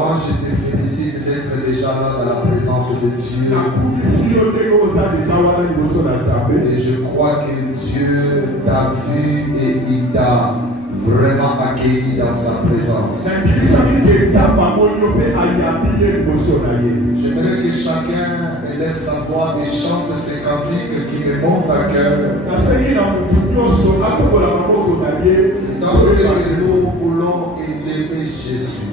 Moi, je te félicite d'être déjà là dans la présence de Dieu. Et je crois que Dieu t'a vu et il t'a vraiment accueilli dans sa présence. J'aimerais que chacun élève sa voix et chante ces cantiques qui me montent à cœur. Dans lequel nous voulons élever Jésus.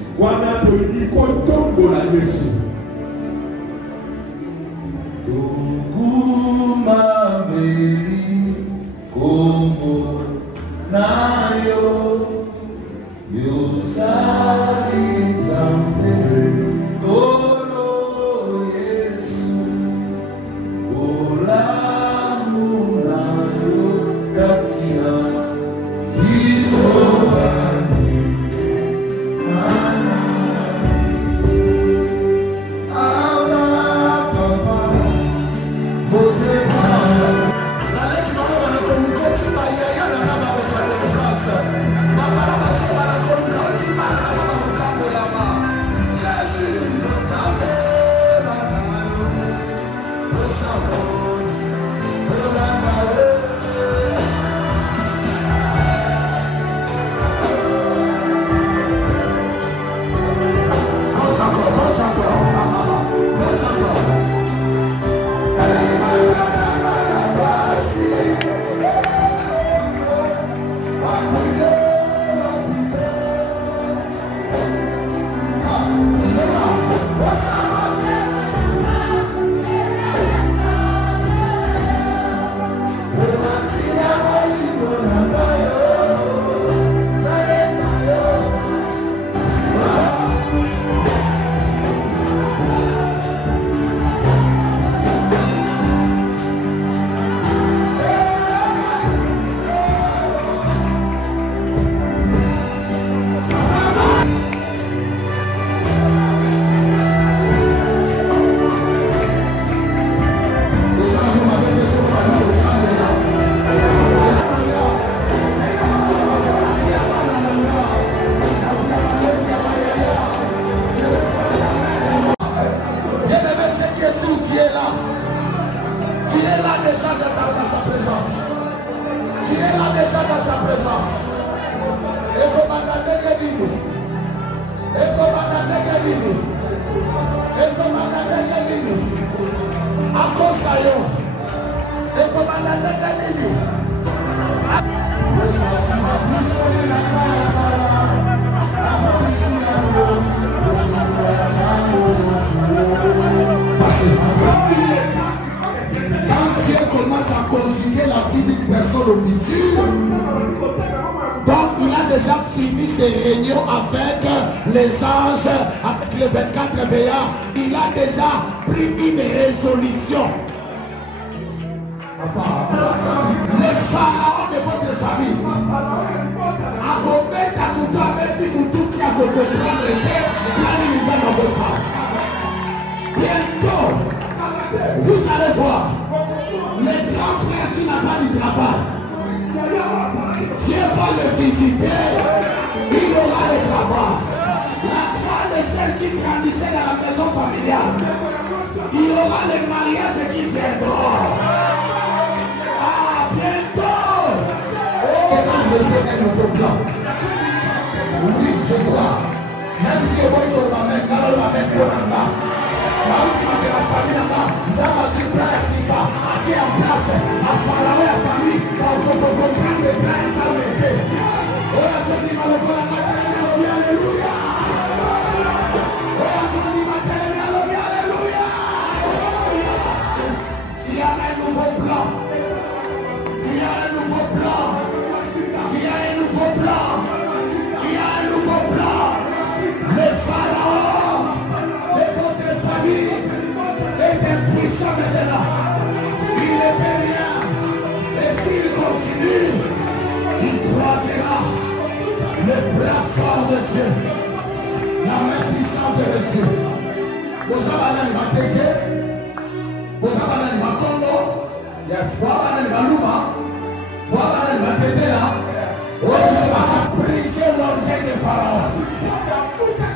briser l'orgueil de Pharaon.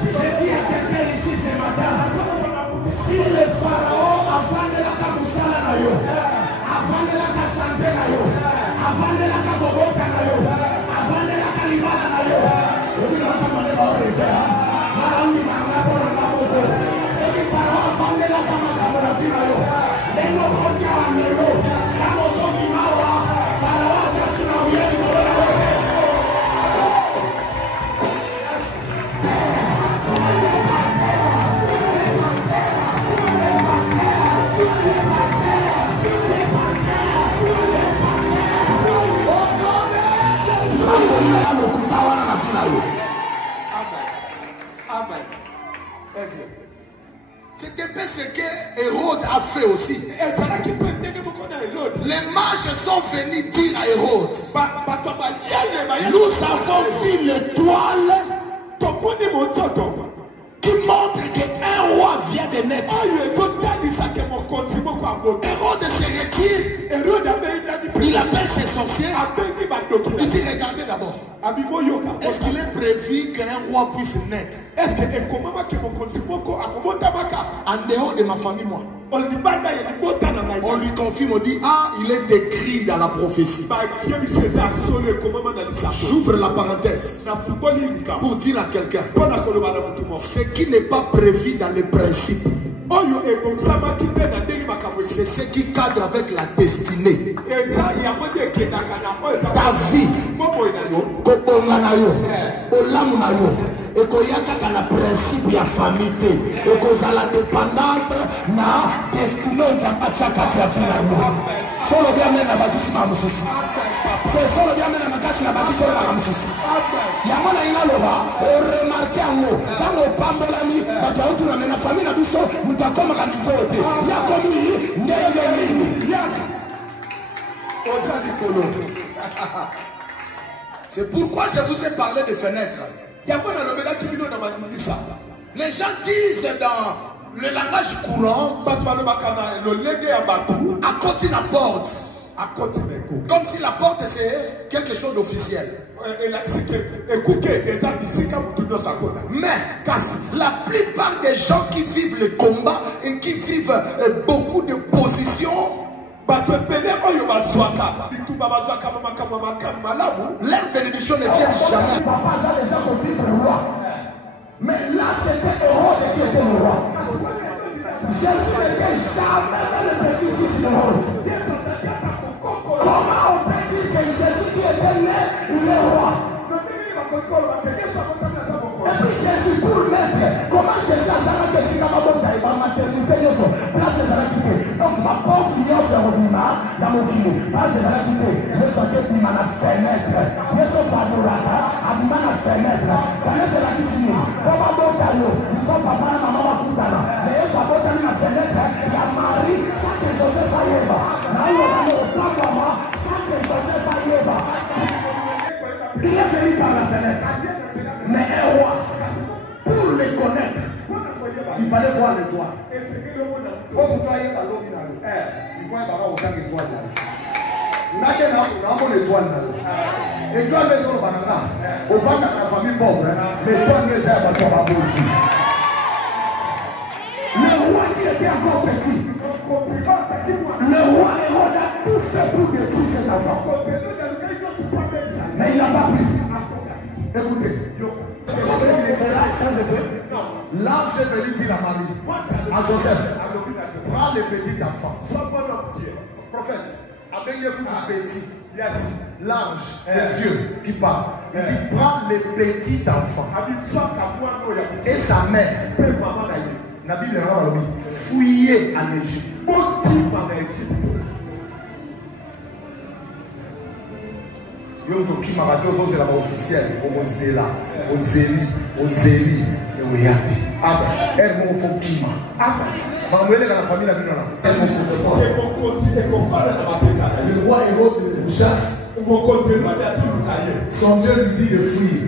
Je dis à quelqu'un ici ce matin, si le Pharaon avant de la Kamusala na yo, avant de la Kasante na yo, avant de la Kaboboka na yo, avant de la Kalibana na yo, on dit qu'on va demander c'est que Pharaon avant de la Kamakabona na yo, les noms continent à Nero, la motion qui m'a Pharaon c'est sur la vie de C'était ce que Hérode a fait aussi. Les mages sont venus dire à Hérode, nous avons vu l'étoile qui montre qu'un roi vient de naître. Hérode se retire. Il appelle ses sorciers. Il dit regardez d'abord. Est-ce qu'il est prévu qu'un roi puisse naître en dehors de ma famille, moi? On lui confirme, on dit ah, il est écrit dans la prophétie. J'ouvre la parenthèse pour dire à quelqu'un ce qui n'est pas prévu dans les principes, c'est ce qui cadre avec la destinée. Ta vie, et qu'on y a qu'à la principe ya famille et qu'on a la dépendante na destinée on s'en bat chaque affaire finalement. Solo bien même à bâtisse ma moussou. Solo bien même à bâtisse la bâtisse la moussou. Yamana ina loba remarqué en haut dans nos pambolami bateau tout la famille na biso mutakoma ka niveau te. Ya komi ndenge yes. Ozali. C'est pourquoi je vous ai parlé de fenêtres. Les gens disent dans le langage courant, à côté de la porte, comme si la porte c'est quelque chose d'officiel. Mais la plupart des gens qui vivent le combat et qui vivent beaucoup de positions, leur bénédiction ne vient jamais. Mais là, c'était Hérode qui était le roi. Jésus n'était jamais le petit-fils de Hérode. Comment on peut dire que Jésus qui était né, il est roi? Et puis Jésus pour naître, comment Jésus a dit que si la maman est ma maternité, donc ma porte qui est au Robima, dans mon kilo, je vais quitter, je suis sorti de ma fenêtre, je suis pas de rata, à ma fenêtre, fenêtre de la cuisine, comment bon caillou, ils sont papa et maman tout à l'heure, mais ils sont pas dans la fenêtre, il y a Marie, ça que Joseph Ayeba, là où on a le plan maman, ça que Joseph Ayeba, il est venu par la fenêtre, mais un roi, pour le connaître, il fallait voir l'étoile. Il faut nettoyer la lobby. Il faut être au temps d'étoile. Il a l'étoile. L'étoile est sur le banana. Au fond de la famille pauvre, l'étoile est à la famille aussi. Le roi qui était encore petit, le roi Hérode a tout fait pour détruire cet enfant. Mais il n'a pas pu. Écoutez, l'ange est venu dire à Marie, à Joseph, prends le petit enfant. Prophète, avec un petit. Yes. L'ange, c'est Dieu qui parle. Il dit prends le petit enfant. Et sa mère. La Bible dit fuyez en Égypte. Qui m'a battu aux la officielle, au Zéla, au Zéli, au Zéli, et au Yati. Ah ben, elle m'a fait qui m'a. Ah ben, Manuel est dans la famille la Bible. Le roi Hérode le chasse. Son Dieu lui dit de fuir.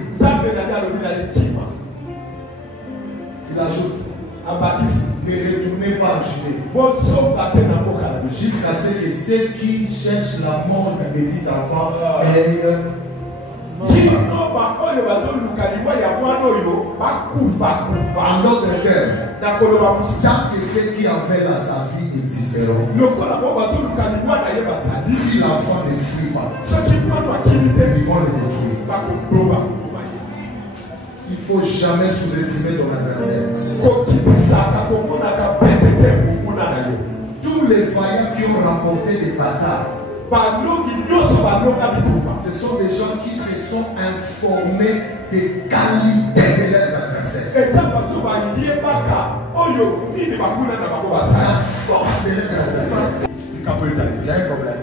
Il ajoute. Ne retournez pas en Judée. Jusqu'à ce que ceux qui cherchent la mort d'un petit enfant aient En d'autres termes, tant que ceux qui avaient la sa vie existeront, si l'enfant ne fuit pas, ils vont le détruire. Il ne faut jamais sous-estimer ton adversaire. Tous les vaillants qui ont remporté des batailles, ce sont des gens qui se sont informés des qualités de leurs adversaires. La force de leurs adversaires. Il y a un problème.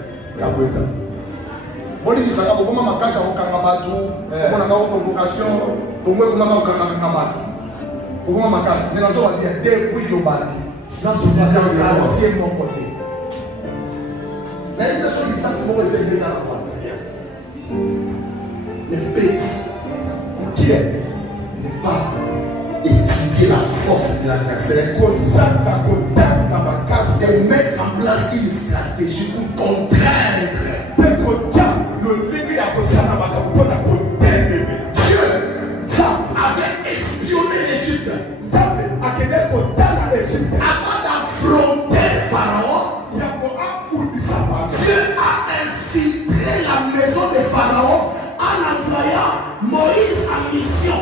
On dit que ça va beaucoup ma casse au Kangabatou, on a une convocation, pour moi, on a un Kangabatou. Pour moi, ma casse, mais la zone va dire depuis le bâti. Dans ce cas, c'est mon côté. L'impression que ça, c'est mon réservé dans la boîte. Les petits qui n'est pas étudier la force de l'adversaire et mettre en place une stratégie pour contraindre. Dieu avait espionné l'Égypte avant d'affronter Pharaon. Dieu a infiltré la maison de Pharaon en envoyant Moïse en mission.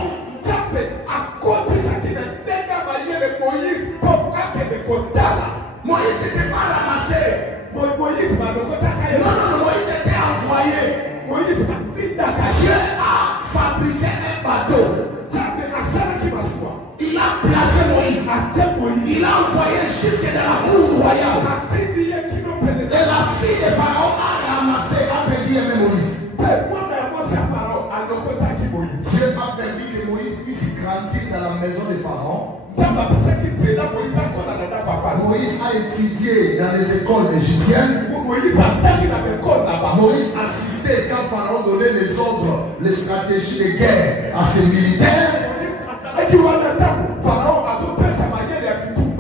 Moïse n'était pas ramassé. Non, Moïse était envoyé. Dieu a fabriqué un bateau. Il a placé Moïse. Il a envoyé jusque dans la cour royale. Et la fille de Pharaon a ramassé, a perdu Moïse. Dieu a permis que Moïse puisse grandir dans la maison de Pharaon. Moïse a étudié dans les écoles égyptiennes. Moïse assistait quand Pharaon donnait les ordres, les stratégies de guerre à ses militaires.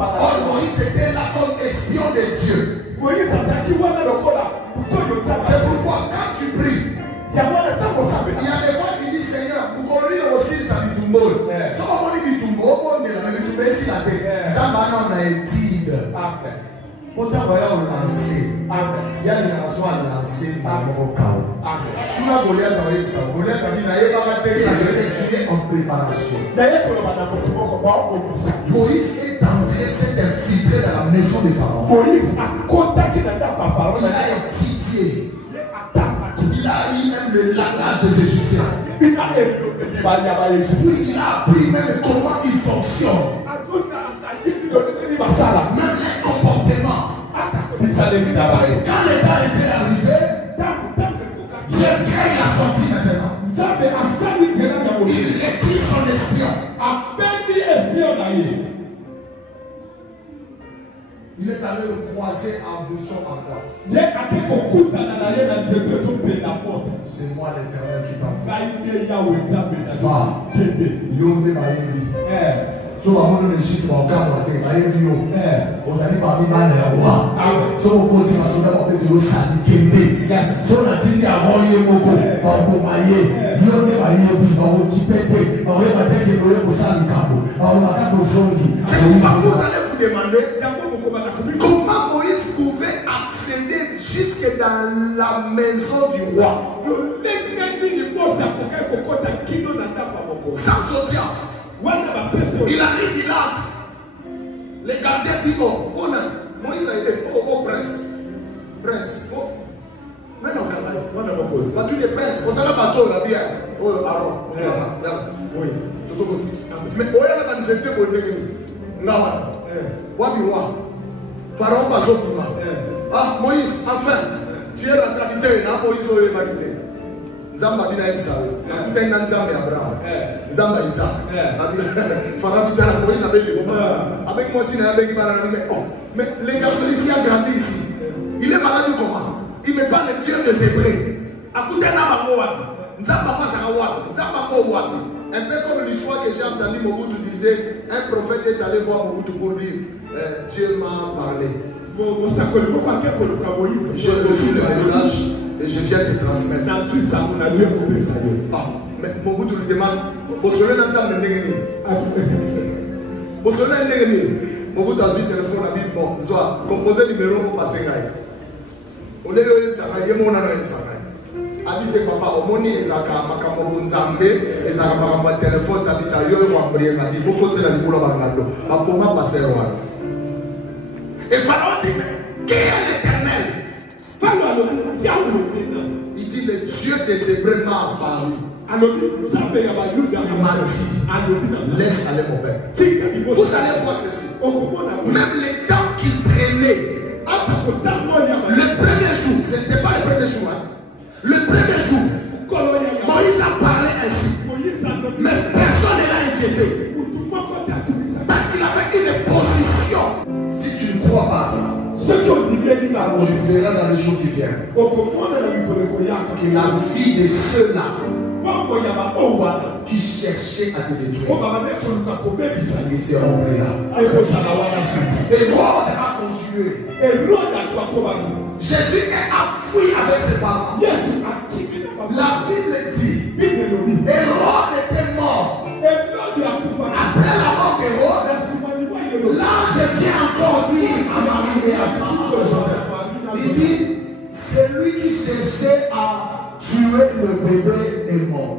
Or, Moïse était là comme espion de Dieu. C'est pourquoi quand tu pries, il y a des fois qui disent Seigneur, pour qu'on lit aussi ça dit tout le monde. Si on dit tout le monde, on dit ça va dans la étude. Pourtant, on l'a lancé. Il y a une raison à lancer par mon chaos. Tout le monde a dit ça. Goliath a dit il est en préparation. Moïse est entré, s'est infiltré dans la maison de Pharaon. Moïse a contacté la Pharaon. Il a étudié. Il a eu même le langage des Égyptiens. Il a appris même comment ils fonctionnent. Même les comportements. Et quand l'état était arrivé, Dieu crée la sortie maintenant. Il retire son espion. Il est allé le croiser à Bousson encore. C'est moi l'Éternel qui t'envoie. Va, Yombe Maïbi. So on l'Égypte en Cameroun, Maïbi Yo. Vous allez parmi Manéwa. So on continue à se faire de l'eau sali Kende. So on a dit avant Yemoko, Babo Maïe, Yombe Maïbi, Babo Kipete, Babo Maïe, Babo Sali Kabo, Babo Maïe, Zongi. Vous allez vous demander comment Moïse pouvait accéder jusque dans la maison du roi sans audience. Il arrive, il entre. Les gardiens disent oh, Moïse a été au prince. Mais non, quand même. Tous les princes, vous savez pas tout la bière. Oh, Aaron. Oui. Mais oh, il y a un secteur pour le Pharaon passe au pouvoir. Ah, Moïse, enfin, tu es la tradité, non, Moïse est l'humanité. Zamba bina Isaac, la putain d'Anzambe Abraham, Zamba Isaac. Pharaon dit à Moïse avec les moments. Avec moi, si avec mais les garçons ici ont grandi ici. Il est malade comment? Il me parle de Dieu des Hébreux. À côté d'un Moab, Nzamba passe à Moab, Nzamba Moab. Un peu comme l'histoire que j'ai entendue, Mobutu disait, un prophète est allé voir Mobutu pour dire, Dieu m'a parlé. J'ai reçu le message, Et je viens te transmettre. Ah, mais Mobutu lui demande, Mobutu a su téléphone à Bible, bon, soit composé numéro pour passer là. On est au Sakaï, mon ami Sakaï. Habite papa, au moni, les Zaka, Makambo, Nzambe, les Zaka, Makambo, téléphone, t'habites ailleurs, ou en prière, la vie, beaucoup de la vie, ma pour passer loin. Et Pharaon dit, mais qui est l'Éternel? Il dit, le Dieu des Hébreux m'a apparu. Il m'a dit, laisse aller mon père. Vous allez voir ceci. Même les temps qu'il prenait, le premier jour, ce n'était pas le premier jour, hein. Le premier jour, Moïse a parlé ainsi, mais personne ne l'a inquiété. Parce qu'il avait une position. Si tu ne crois pas ça, tu verras dans les jours qui viennent que la vie de ceux-là qui cherchaient à te détruire, ils seront pris là. Et moi, on va continuer. Jésus est fui avec ses parents. La Bible dit, Hérode était mort. Après la mort d'Hérode, l'ange vient encore dire à Marie et à Femme de Joseph. Il dit, celui qui cherchait à tuer le bébé est mort.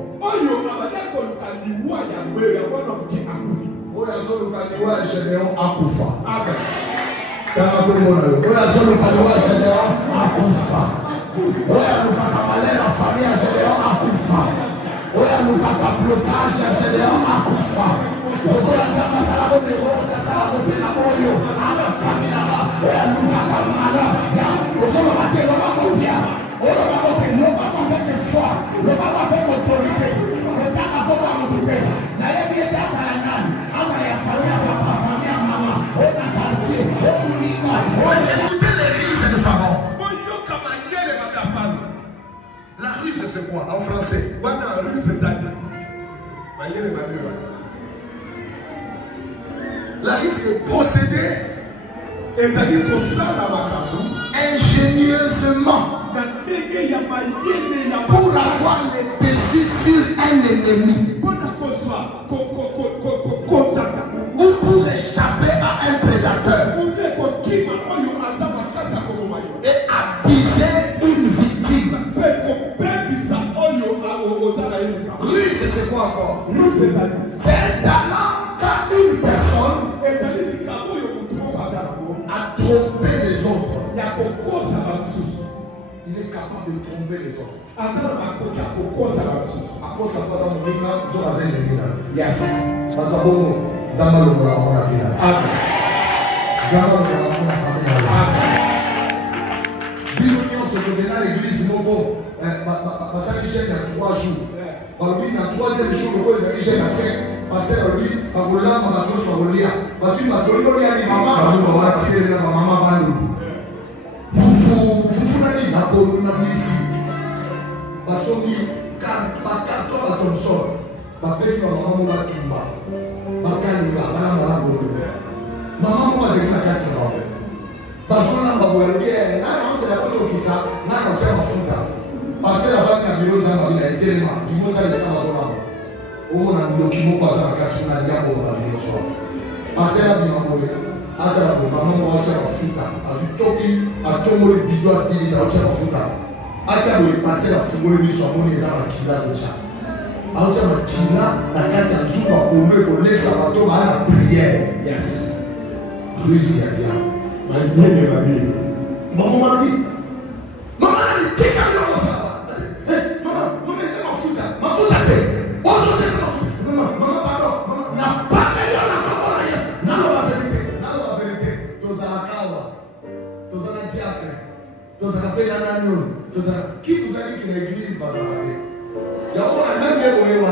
Écoutez les risques de Pharaon. La ruse c'est quoi en français? La ruse est procéder ingénieusement pour avoir le dessus sur un ennemi ou pour échapper à un prédateur et abuser une victime. Ruse c'est quoi encore? C'est un talent qu'a une personne à tromper les autres. Il est capable de tromper les autres. L'église, parce qu'il y a 3 jours. Dans le troisième jour, le j'ai la scène. Parce que lui, par le lendemain, on va tous sur le lien. Parce qu'il m'a donné le lien, maman, on va tirer la maman. Vous n'avez pas de ici. Parce que quand on va tomber sol, ma personne va tomber. Maman, moi, c'est la casse. Parce qu'on a c'est la photo qui ça, n'a pas de mafuta. Parce que la femme qui a mis aux amis, il a été là, il monte à l'espace là. On a un document pour ça, parce qu'on a bien pour la vie au soir. Parce que la vie en volée, à la maman, on va faire mafuta. Parce que toki, à tout le monde, il doit dire, il va faire mafuta. À la parce que la foule, il soit bon, les gens qui la socha. À la kina, la carte à tout, pour me laisser à la prière. Yes. Réussi à dire. Maman m'a dit, maman, t'es qu'à l'heure ça. Maman, c'est mon fouta. Ma fouta, t'es. Aujourd'hui, c'est mon fouta. Maman, pardon. N'a pas meilleur la parole. Non, la vérité. Non, la vérité. Tous à la kawa. Tous à la diacre. Tous à la paix dans l'agneau. Qui vous a dit que l'église va s'arrêter? Il y a même des oeilles.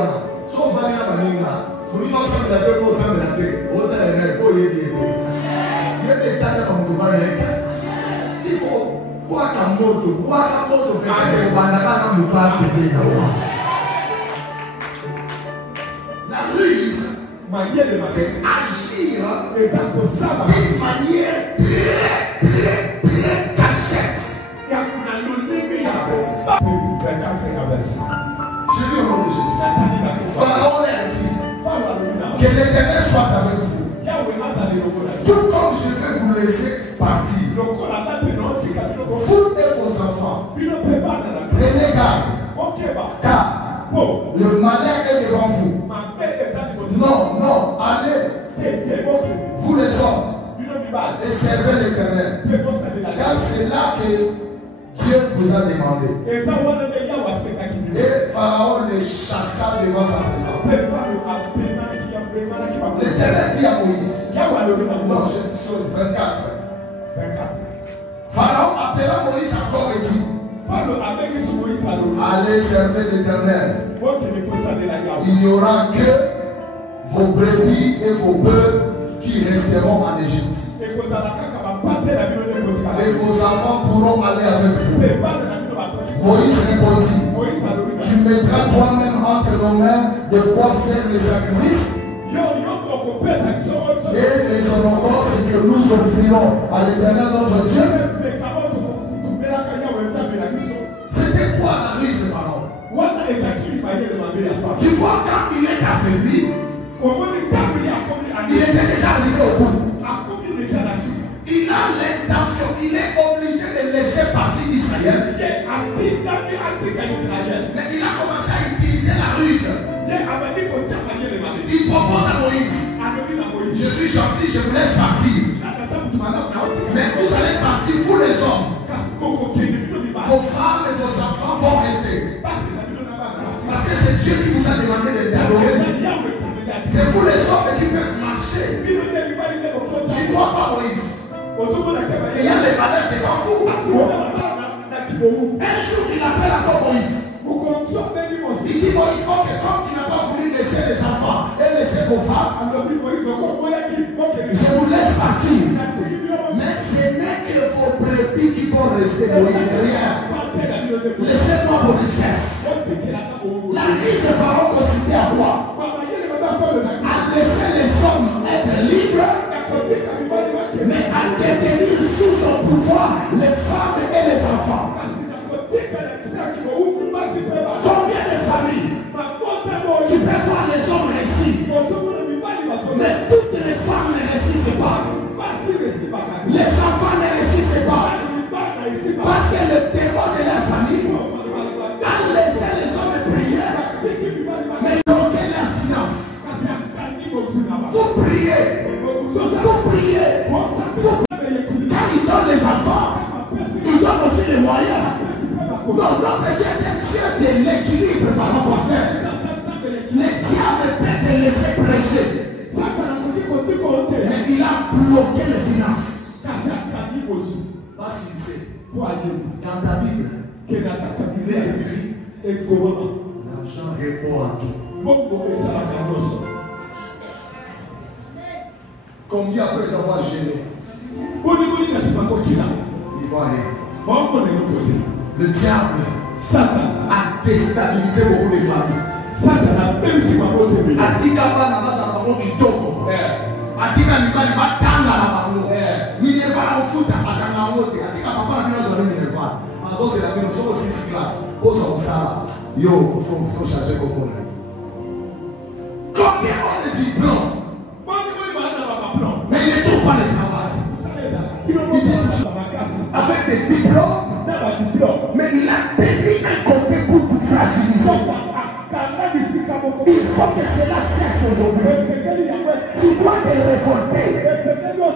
Sauf Vanilla Maninga. Pour nous, ensemble, la paix, ensemble, la paix. On s'est réveillé. Oh, il est bien. Il y a des tas de gens qui vont aller. S'il faut boire ta moto, la ruse, c'est agir d'une manière très cachette. 24 et verset 6. J'ai lu au nom de Jésus. Pharaon a dit que l'Éternel soit avec vous. Tout comme je vais vous laisser partir, vous et vos enfants, prenez garde, car le malheur est devant vous. Non, non, allez, vous les hommes, et servez l'Éternel, car c'est là que Dieu vous a demandé. Et Pharaon les chassa devant sa présence. L'Éternel dit à Moïse, non, chose 24. Pharaon appela Moïse encore et dit, allez servir l'Éternel. Il n'y aura que vos brebis et vos bœufs qui resteront en Égypte. Et vos enfants pourront aller avec vous. Moïse répondit, tu mettras toi-même entre nos mains de quoi faire les sacrifices et les holocaustes que nous offrirons à l'Éternel notre Dieu. C'était quoi la ruse de Pharaon? Tu vois, quand il est affaibli, il était déjà arrivé au bout. Il a l'intention, il est obligé de laisser partir Israël. Mais il a commencé à utiliser la ruse. Il propose à Moïse, je suis gentil, je vous laisse partir. Mais vous allez partir, vous les hommes. Vos femmes et vos enfants vont rester. Parce que c'est Dieu qui vous a demandé de d'adorer. C'est vous les hommes qui peuvent marcher. Tu ne vois pas Moïse. Il y a les malheurs devant vous. Un jour, il appelle encore Moïse. Il dit Moïse, ok, comme tu n'as pas voulu laisser les enfants et laisser vos femmes, je vous laisse partir. Mais ce n'est que vos brebis qui vont rester, Moïse, rien. Laissez-moi vos richesses. La vie de Pharaon consistait à quoi? À laisser les hommes être libres, mais à détenir sous son pouvoir les femmes et les enfants. Combien de familles tu peux voir les hommes réussir, mais toutes les femmes ne réussissent pas, les enfants ne réussissent pas, parce que le démon de la famille a laissé les hommes prier, mais ils n'ont aucune finance. Vous priez, vous priez, quand il donne les enfants, il donne aussi les moyens. Non, notre Dieu est un Dieu de l'équilibre par mon frère. Le diable peut te laisser prêcher, mais il a bloqué les finances. Parce qu'il sait, dans ta Bible, il est écrit, l'argent répond à tout. Combien après avoir gêné, il voit rien. Le diable a déstabilisé beaucoup de familles. Atika bana basa bango kitoko. Atika mibali batanga na bango. Minerva na ufuta batanga ngote. Atika papa na bino zone minerva. Mazo c'est la bino soko 6 classes. Ozo ça. Yo, faut changer kokona. Combien on est diplôme? Mais il ne trouve pas le travail. Il dit avec des diplômes, mais il a permis un côté pour vous fragiliser. Il faut que cela cesse aujourd'hui. Tu dois te révolter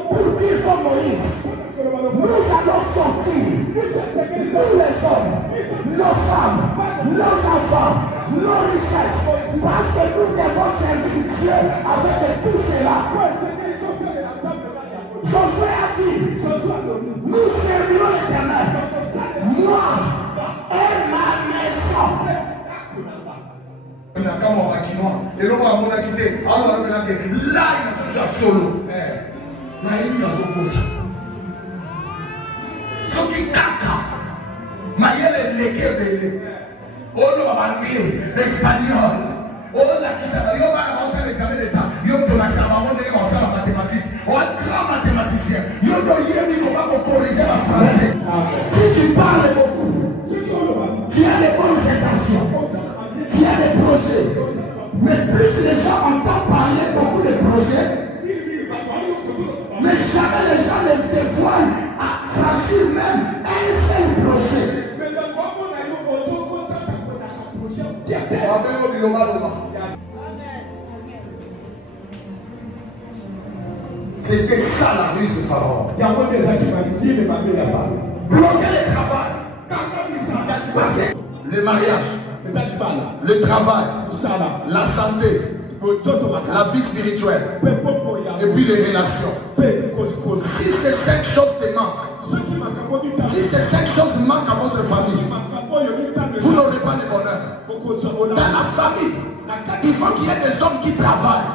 pour dire comme Moïse, nous allons sortir, nous les hommes, nos femmes, nos enfants, nos richesses, parce que nous devons servir Dieu avec tout cela. Josué a dit, nous servirons l'Éternel, moi et ma maison. Kama wakinoa lelo kwa mona kite au wanapenda ke la inafanya solo na hivi nazokosa soki kaka mayele lekebele olo abangile espagnol olo la kisaba yo bana ba faire l'examen d'état yo to la saba monde ko sala mathématique o grand mathématicien yo do yemi ko ba ko corriger la français si tu parles beaucoup tu as les bonnes plus les gens entendent parler beaucoup de projets, mais jamais les gens ne se voient à franchir même un seul projet. C'était ça la ruse de Pharaon. Bloquer le travail. Parce que le mariage, le travail, la santé, la vie spirituelle et puis les relations. Si ces 5 choses te manquent, si ces 5 choses manquent à votre famille, vous n'aurez pas de bonheur. Dans la famille, il faut qu'il y ait des hommes qui travaillent.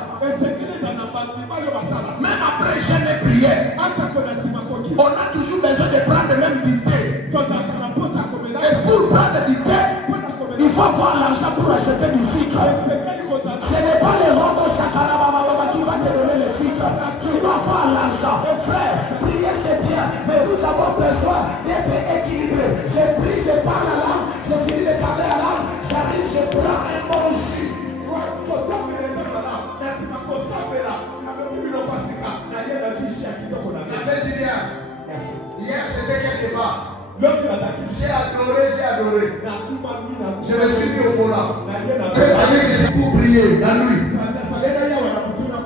Même après jeûne et prière, on a toujours besoin de prendre même du thé. Et pour prendre du thé, il faut avoir l'argent pour acheter du sucre. Ce n'est pas les robots Sakarababa qui va te donner le sucre. Tu dois avoir l'argent. Frère, prier c'est bien, mais nous avons besoin d'être équilibrés. Je prie, je parle la langue, je finis de parler la langue, j'arrive, je prends un bon jus. Ça fait du bien. Hier j'étais quelque part. J'ai adoré. Je me suis mis au volant. Préparé que c'est pour prier la nuit.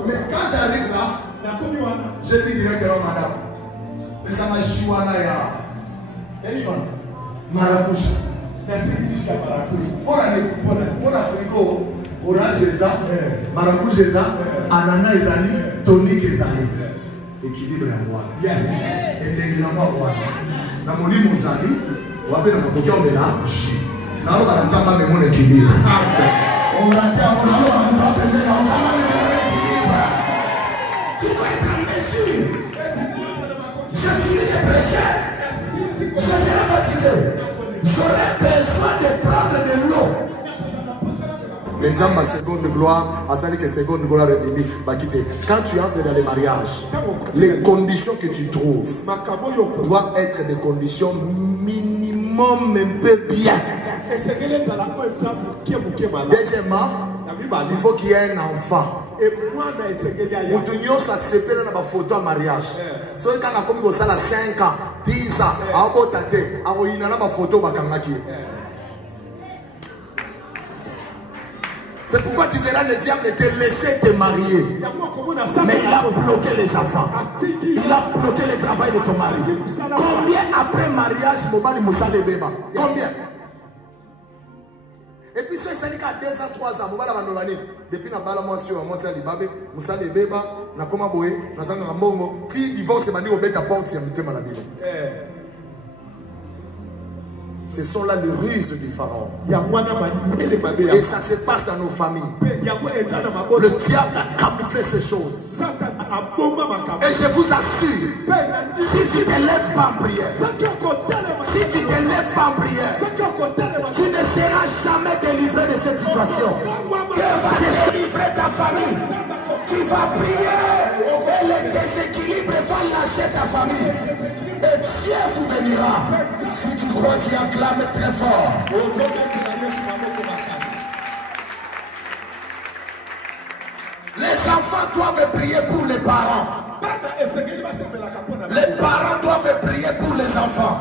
Mais quand j'arrive là, j'ai dit directement madame. Mais ça m'a chiouana ya. Maracouche. Pour la frigo, orange eza, maracouche eza, ananas ezali, tonique ezali. Équilibre à moi. Yes. Et d'équilibre à moi. Dans mon lit, mon ami, on va faire un peu de mélange. Là, on va faire mon équilibre. On va faire mon équilibre. Tu dois être en mesure. Je finis de prêcher. Je serai fatigué. J'aurai besoin de prendre de l'eau. Mais Nzamba seconde gloire, Asali que seconde gloire redimi, Bakite. Quand tu entres dans les mariages, les conditions que tu trouves doivent être des conditions minimum un peu bien. Deuxièmement, il faut qu'il y ait un enfant. Moutounio, ça se fait dans ma photo à mariage. So quand on a commis ça à 5 ans, 10 ans, à Obotate, à Oyinana ma photo Bakamaki. C'est pourquoi tu verras le diable te laisser te marier. Mais il a bloqué les enfants. Il a bloqué le travail de ton mari. Combien après mariage, Mobali Moussa de Beba? Combien? Et puis c'est ça qu'à 2 ans, 3 ans, Mobala Bandolani. Depuis la balle, moi, sur moi, c'est Libabe, Moussa de Beba, Nakoma Boé, Nazanga Mbongo. Si ils vont se manier au bête à porte, c'est un petit malabile. Ce sont là les ruses du pharaon. Et ça se passe dans nos familles. Le diable a camouflé ces choses. Et je vous assure, si tu te lèves pas en prière, si tu te lèves pas en prière, tu ne seras jamais délivré de cette situation. Que va te délivrer ta famille? Tu vas prier et le déséquilibre va lâcher ta famille. Et Dieu vous bénira. Si tu crois, tu acclames très fort. Les enfants doivent prier pour les parents. Les parents doivent prier pour les enfants.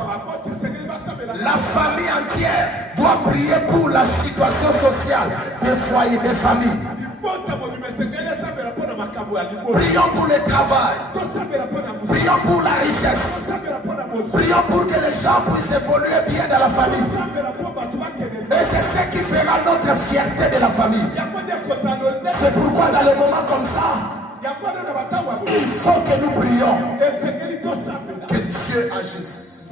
La famille entière doit prier pour la situation sociale des foyers, des familles. Prions pour le travail. Prions pour la richesse. Prions pour que les gens puissent évoluer bien dans la famille. Et c'est ce qui fera notre fierté de la famille. C'est pourquoi dans les moments comme ça, il faut que nous prions. Que Dieu agisse.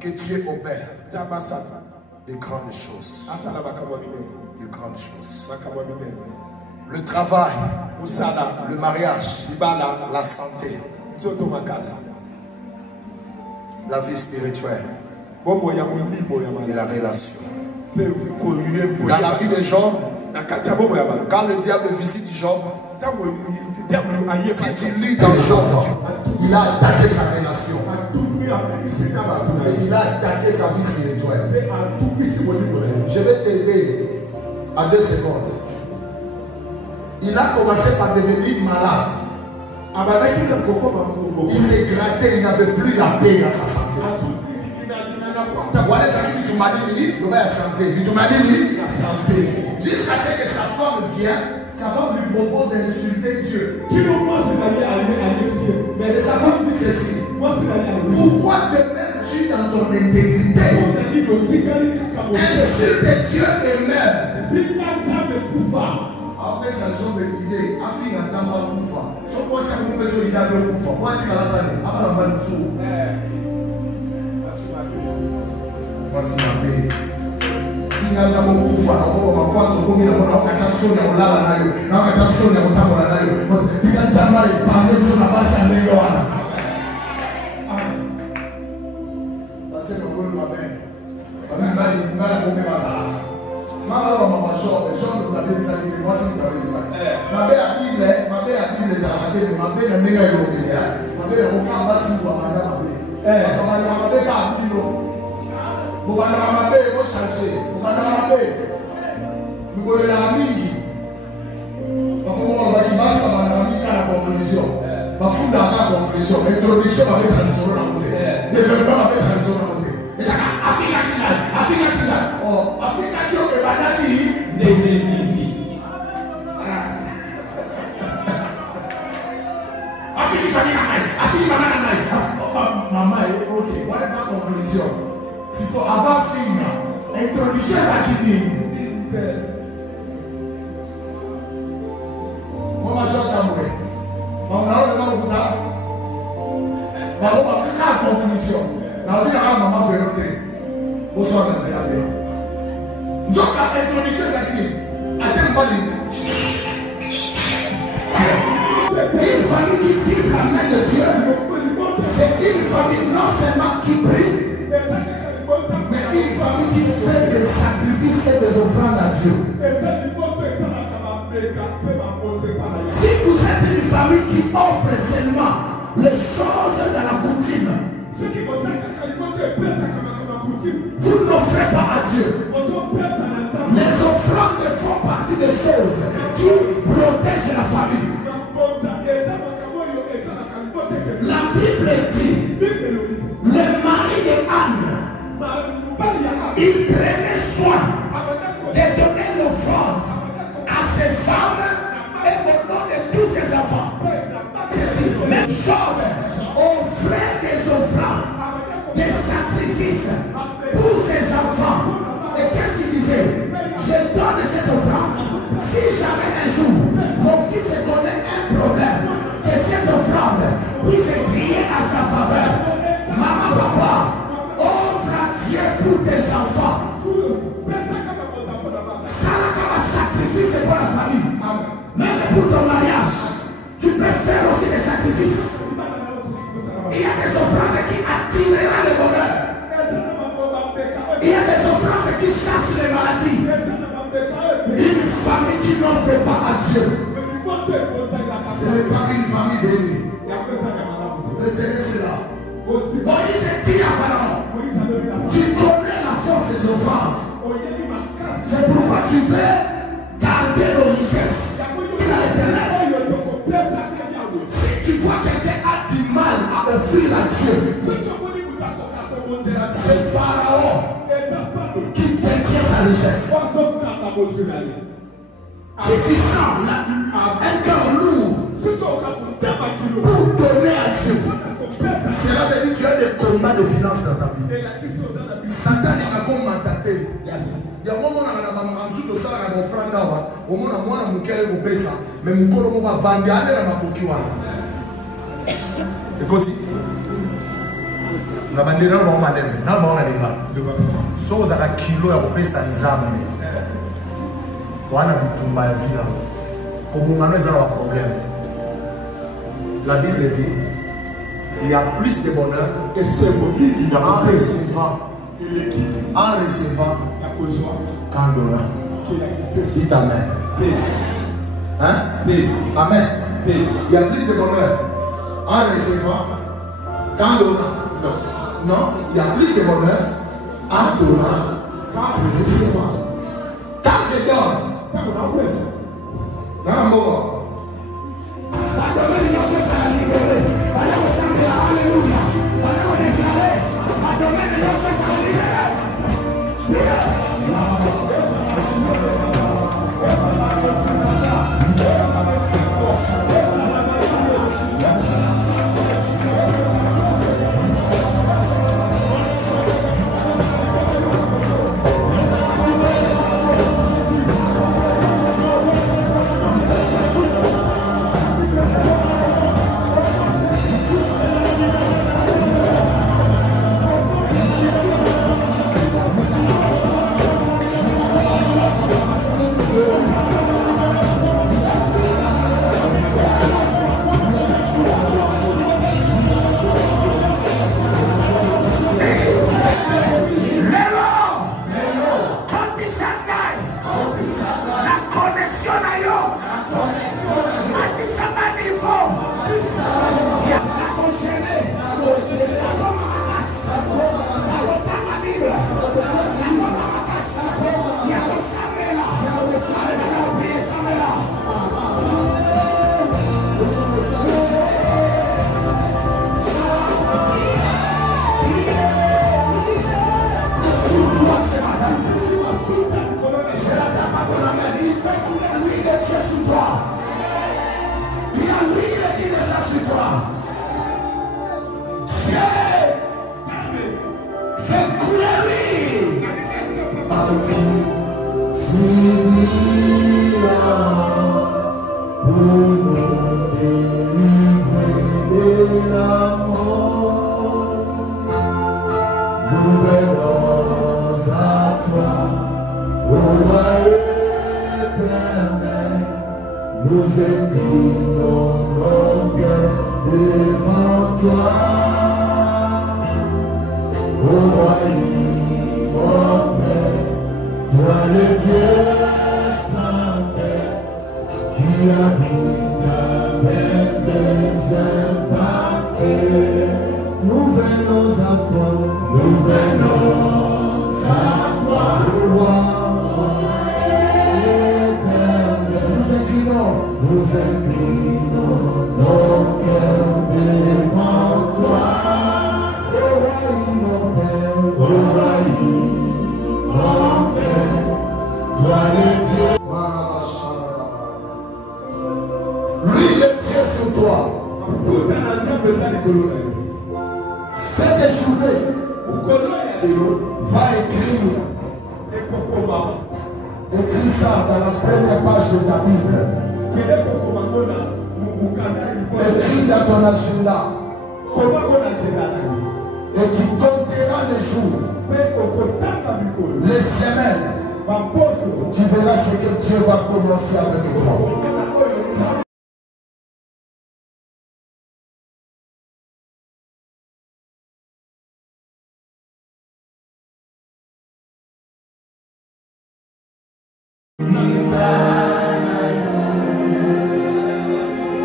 Que Dieu opère de grandes choses. De grandes choses. Le travail, le mariage, la santé, la vie spirituelle et la relation. Dans la vie de Job, quand le diable visite Job, si tu lis dans Job, il a attaqué sa relation. Et il a attaqué sa vie spirituelle. Je vais t'aider à 2 secondes. Il a commencé par devenir malade. Il s'est gratté, il n'avait plus la paix dans sa santé. Voilà ce que tu m'as dit, il va santé. Tu m'as dit, jusqu'à ce que sa femme vienne, sa femme lui propose d'insulter Dieu. Mais sa femme dit ceci. Pourquoi te mets-tu dans ton intégrité? Insulte Dieu et même. Après sa jambe guidée, Afrique n'a pas de pouvoir. Son point c'est qu'on peut se lier à deux pouvoirs. Pourquoi est-ce qu'elle a ça? Après la balle sous. Voici ma paix. Fingaza mon pouvoir. On va voir ce qu'on a. On a qu'à sonner, on l'a là. On a qu'à sonner, on t'a là. Fingaza mal et parler de la base à l'éloignement. Passez le rôle ma mère. Ma mère, il m'a compris ma ça. Maman, maman, Jean, de la Bible, ça dit, moi, c'est une ça. Ma mère a dit, les arrêtés, ma mère n'a pas eu l'obédience. Ma mère n'a pas eu l'obédience. Ma mère n'a pas eu l'obédience. Vous allez m'appeler, vous changer. Vous allez m'appeler. Vous allez l'amener. Donc, on va dire, parce qu'on va l'amener à la conclusion. Ma foule à la conclusion. L'introduction va mettre à l'issue de la montée. Le développement va mettre à l'issue de la montée. Et ça, Afrique qui l'a. Oh, Afrique qui a fait banani. Afrique qui famille Namaï. Afrique maman Namaï. Maman, ok. What is la conclusion? Si pour avoir fini, introduire à qui on va jouer à mourir. On a besoin de ça. On va faire la conclusion. La vie à maman fait le thé. Au soir de cette année. Donc, la introduction à qui? À quel moment une famille qui vit la main de Dieu, c'est une famille non seulement qui prie, mais une famille qui fait des sacrifices et des offrandes à Dieu. Si vous êtes une famille qui offre seulement les choses dans la coutume, vous n'offrez pas à Dieu. Les offrandes font partie des choses qui protègent la famille. La Bible dit, le mari de Anne, il prenait soin de donner l'offrande à ses femmes et au nom de tous ses enfants. Même Job offrait des offrandes, des sacrifices pour ses enfants. Et qu'est-ce qu'il disait? Je donne cette offrande. Si jamais un jour mon fils connaît un problème, que cette offrande puisse crier à sa faveur. Maman, papa, offre à Dieu pour tes enfants. Ça là, sacrifice pour la famille. Même pour ton mariage, tu peux faire aussi des sacrifices. Il y a des offrandes qui attireront le bonheur. Il y a des offrandes qui chassent les maladies. Une famille qui n'offre pas à Dieu, ce n'est pas une famille bénie. Retenez cela. Moïse dit à Pharaon, tu connais la force des offrandes. C'est pourquoi tu veux garder nos richesses. Il a l'éternel. Si tu vois quelqu'un a du mal à offrir à Dieu, c'est Pharaon qui détient ta richesse. Si tu prends un cœur lourd pour donner à Dieu, cela veut dire que tu as des combats de finances dans sa vie. Satan est comme mentaté. Il y a un moment où on a besoin de ça, on a offrande là, au moment où on a besoin de ça, mais mon corps va vendre à la mapokiwa. Écoute, la bandera là, on va aller, là, on va aller. Sauf à la kilo, on va ça les armes. On a des combats de vie là. Comme on a un problème. La Bible dit, il y a plus de bonheur que c'est en recevant qu'en donnant. Dites Amen. Hein? Amen. Il y a plus de bonheur en recevant qu'en donnant. Non, il y a plus de bonheur en donnant qu'en recevant. Quand je donne,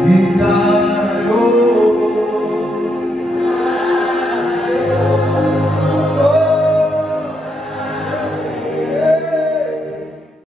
Ita